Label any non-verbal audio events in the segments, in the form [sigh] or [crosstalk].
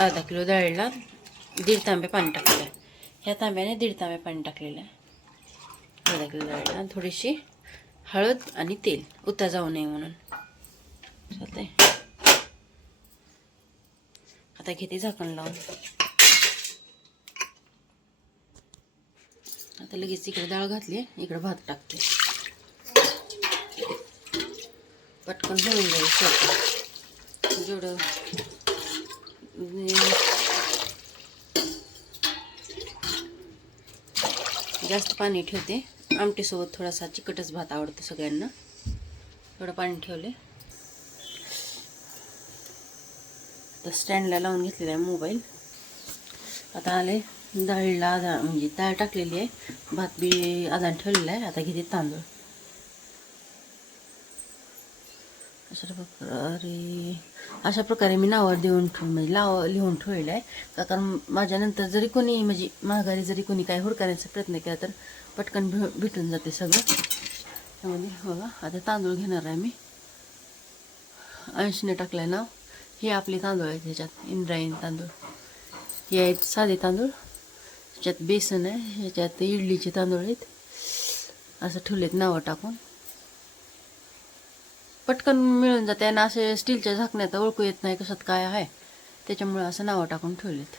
अर्धा किलो डाळीला दीड तांबे पाणी टाकलं. आहे ह्या तांब्याने दीड तांबे पाणी टाकलेलं आहे. अर्धा किलो डाळीला थोडीशी हळद आणि तेल उता जाऊ नये म्हणून. चालतंय. आता घेते झाकण लावून. आता लगेच इकडे डाळ घातली इकडे भात टाकते. पटकन होऊन जाईल जेवढं जास्त पाणी ठेवते. आमटीसोबत थोडासा चिकटच भात आवडतो सगळ्यांना. थोडं पाणी ठेवले. तर स्टँडला लावून घेतलेला आहे मोबाईल. आता आले डाळीला आधा म्हणजे डाळ टाकलेली आहे. भात बी आधार ठेवलेला आहे. आता घेते तांदूळ. सर्व प्रकारे अशा प्रकारे मी नावावर देऊन ठेवून म्हणजे लाव लिहून ठेवलेलं आहे का कारण माझ्यानंतर जरी कोणी म्हणजे माघारी जरी कोणी काय हुडकायचा प्रयत्न केला तर पटकन भे भेटून जाते सगळं. त्यामध्ये बघा आता तांदूळ घेणार आहे मी. ऐंशीने टाकलं आहे नाव. हे आपले तांदूळ आहेत ह्याच्यात इंद्रायणी तांदूळ. हे आहेत साधे तांदूळ. ह्याच्यात बेसन आहे ह्याच्यात इडलीचे तांदूळ आहेत. असं ठेवलेत नावं टाकून. पटकन मिळून जाते आणि असे स्टीलच्या झाकण्यात ओळखू येत नाही कशात काय आहे. त्याच्यामुळे असं नावं टाकून ठेवलेत.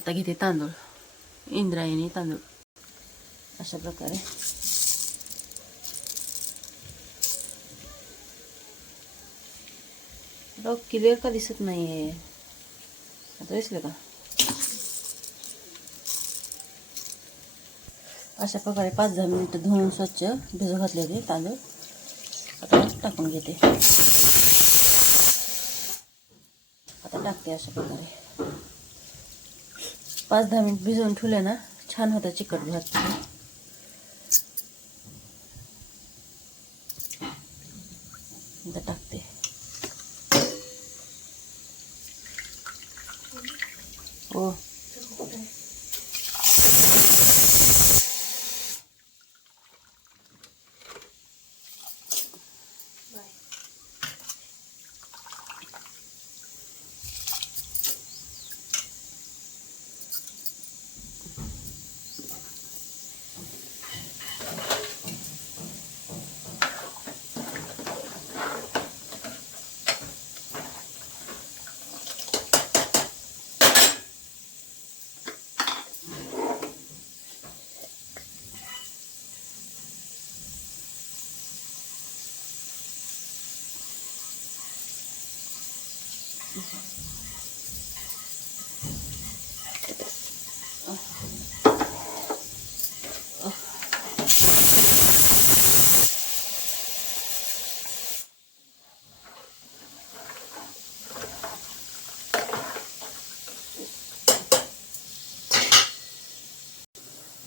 आता घेते तांदूळ. इंद्रायणी तांदूळ. अशा प्रकारे. डॉग क्लिअर का दिसत नाही आहे आता दिसलं का? अशा प्रकारे पाच दहा मिनिटं धुवून स्वच्छ भिजू घातले होते तांदूळ. आता टाकून घेते. आता टाकते अशा प्रकारे. पाच दहा मिनिट भिजवून ठेवले ना छान होतं चिकट भात आता टाकते हो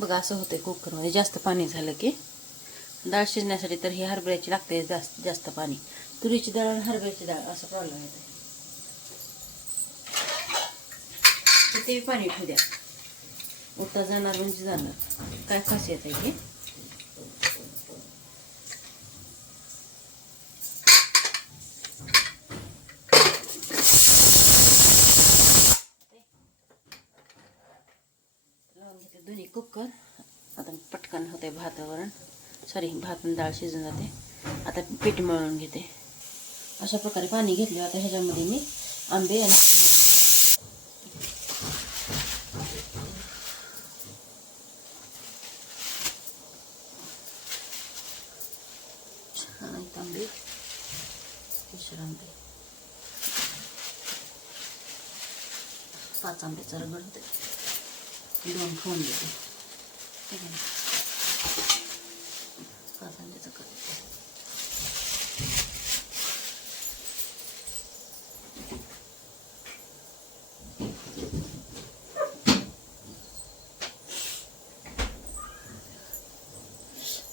बघा असं होते कुकरमध्ये. जास्त पाणी झालं की डाळ शिजण्यासाठी तर ही हरभऱ्याची लागते जास्त जास्त पाणी. तुरीची डाळ आणि हरभऱ्याची डाळ असा प्रॉब्लेम येतो ते पाणी ठेवू द्या. उठता जाणार म्हणजे जाणार. काय खासियत आहे की लावून दोन्ही कुकर आता पटकन होते भातावरण. सॉरी भात आणि डाळ शिजून जाते. आता पीठ मळून घेते. अशा प्रकारे पाणी घेतले. आता ह्याच्यामध्ये मी आंबे आणि छान आहेत आंबे केशर आंबे पाच आंब्याचा रगड होते दोन खाऊन देते ठीक आहे ना? पाच आंब्याचं करते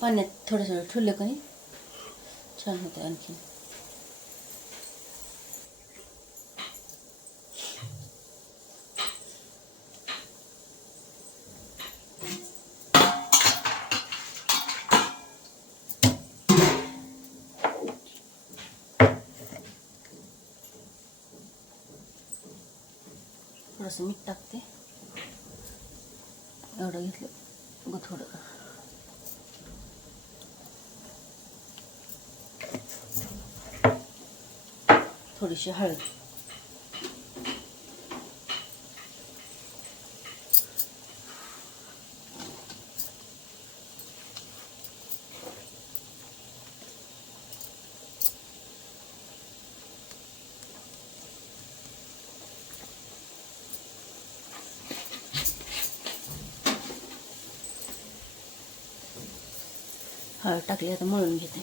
पाण्यात थोडंसं ठेवलं का नाही छान होतं आणखी थोडंसं मीठ टाकते. एवढं घेतलं. ग थोडं. थोडीशी हळद. हळद टाकली आता मळून घेते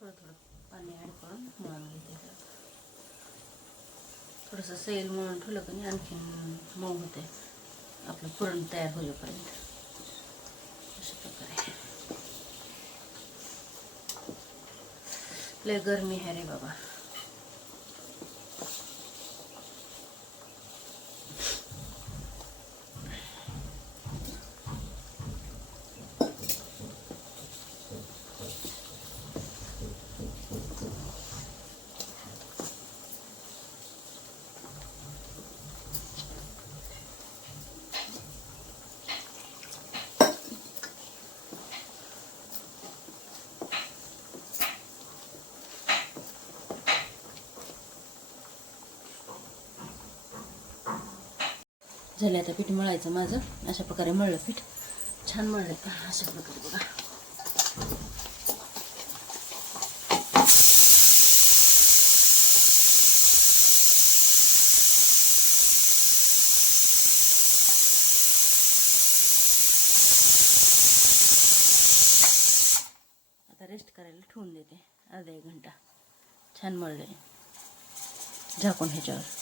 थोडं थोडं पाणी ॲड करून मळून घेते थोडंसं येईल म्हणून ठेवलं की आणखीन मऊ होते आपलं पुरण तयार होईपर्यंत. अशा प्रकारे. लय गरमी आहे रे बाबा. झाले आता पीठ मळायचं माझं. अशा प्रकारे मळलं पीठ. छान मळलं. अशा प्रकारे बघा. आता रेस्ट करायला ठेवून देते. अर्धा एक घंटा. छान मळलं झाकून ह्याच्यावर.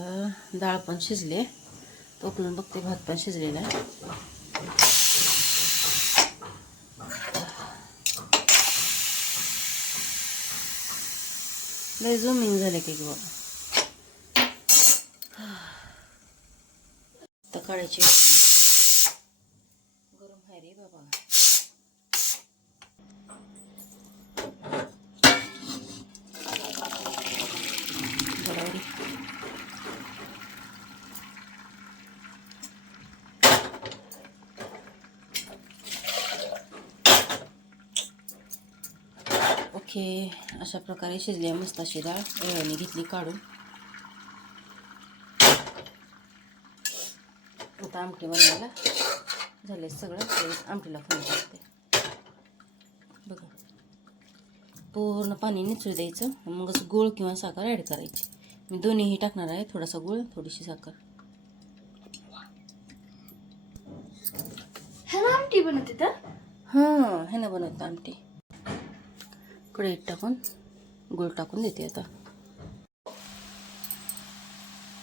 डाळ पण शिजले. पण बघते भात पण शिजलेला आहे. लय झुमिंग झाले की गं. तर काढायची गरम आहे रे बाबा बरोबर ओके अशा प्रकारे शिजली आहे मस्त अशी डाळ वेळाने घेतली काढून. आता आमटी बनवायला झाले सगळं. आमटीला फोन टाकते. बघा. पूर्ण पाणी निचळू द्यायचं. मग असं गुळ किंवा साखर ॲड करायची. मी दोन्हीही टाकणार आहे. थोडासा गुळ थोडीशी साखर. ना आमटी बनवते तर? हां हे ना बनवतं आमटी. कढईत टाकून गुळ टाकून देते आता.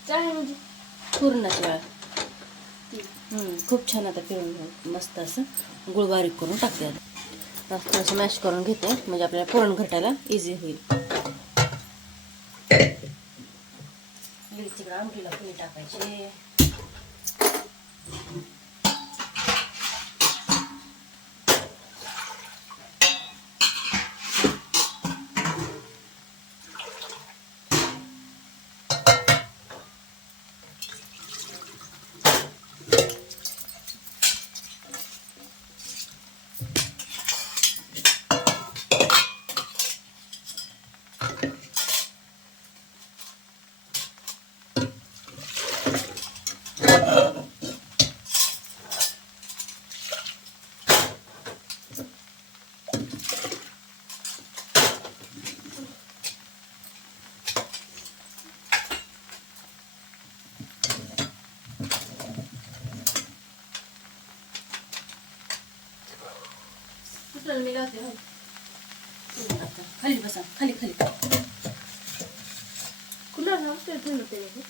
म्हणजे. पूर्णाची डाळ हम्म, खूप छान आता पिळून घ्या. मस्त असं गुळ बारीक करून टाकते आता. थोडंसं मॅश करून घेते. म्हणजे आपल्याला पुरण घटायला इझी होईल. आमटीला टाकायचे. खाली बसा खाली खाली. कुलर नसते ठेवलं ते लोकं.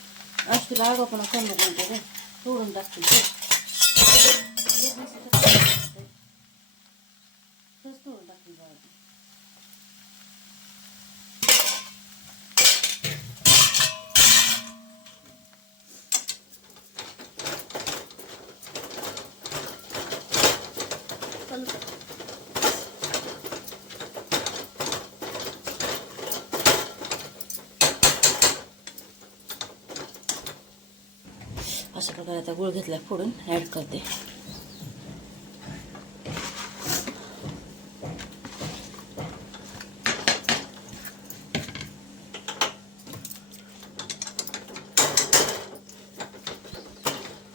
आज तुला आगा पण कमी म्हणते रे सोडून टाकतील अशा आता गुळ घेतला फोडून ॲड करते.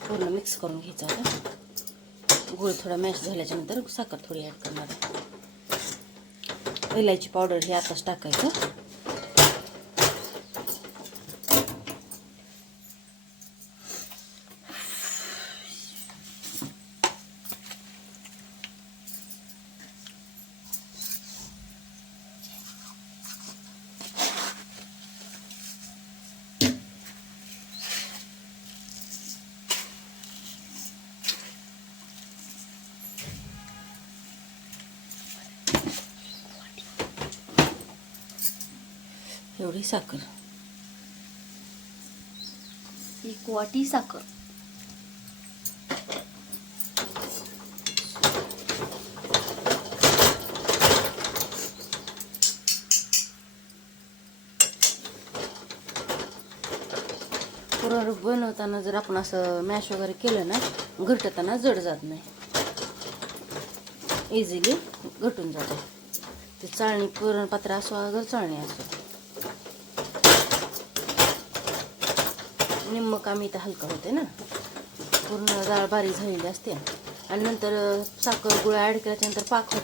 पूर्ण मिक्स करून घ्यायचं आता. गुळ थोडा मॅश झाल्याच्यानंतर साखर थोडी ॲड करणार इलायची पावडर हे आताच टाकायचं. एवढी साखर. एक वाटी साखर. पुरण बनवताना जर आपण असं मॅश वगैरे केलं ना घटताना जड जात नाही. इझिली घटून जातं. ते चाळणी पुरण पात्र असो अगर चाळणी असो. निम्म काम इथं हलकं होते ना. पूर्ण डाळ बारीक झालेली असते. आणि नंतर साखर गुळ ॲड केल्याच्यानंतर पाक होत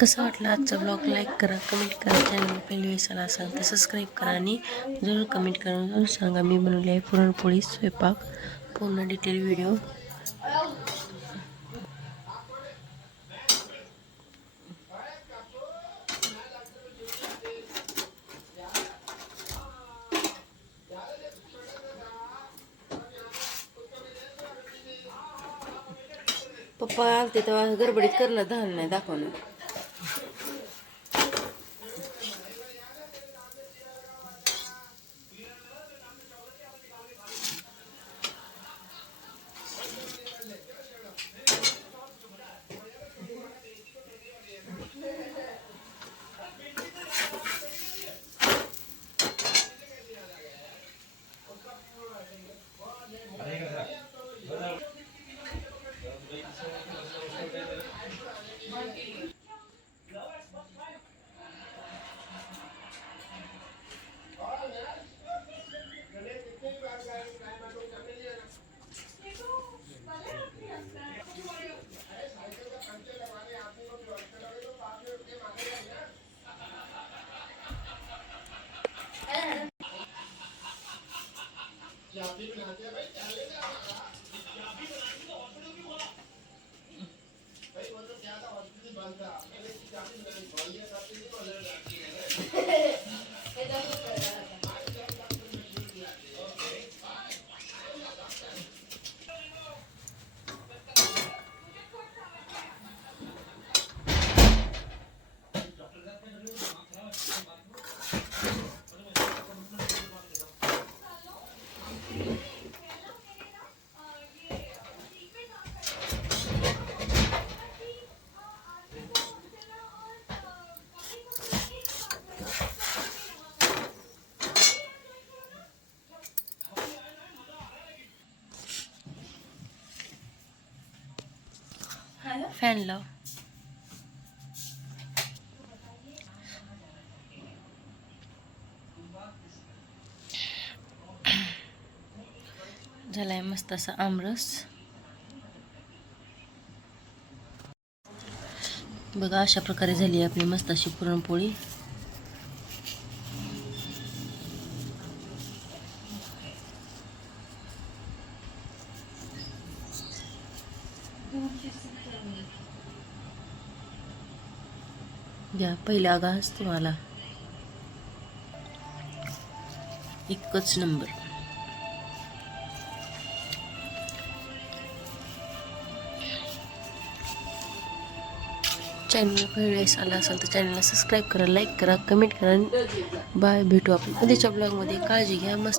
कसं वाटलं आजचा ब्लॉग लाईक करा कमेंट करा चॅनल पहिली वेळेस असाल तर सबस्क्राईब करा आणि जरूर कमेंट करून जरूर सांगा. मी बनवली आहे पुरणपोळी स्वयंपाक पूर्ण डिटेल व्हिडिओ पप्पा आलते तेव्हा गडबडीत करणं धान नाही दाखवणं. फॅन लाव [clears throat] झालाय मस्त असा आमरस. बघा अशा प्रकारे झाली आपली मस्त अशी पुरणपोळी. पहिला घास तुम्हाला एकच नंबर। चॅनल वेळेस आला असेल तर चॅनलला सबस्क्राईब करा लाईक करा कमेंट करा, बाय, भेटू आपण उद्याच्या ब्लॉगमध्ये काळजी घ्या मस्त।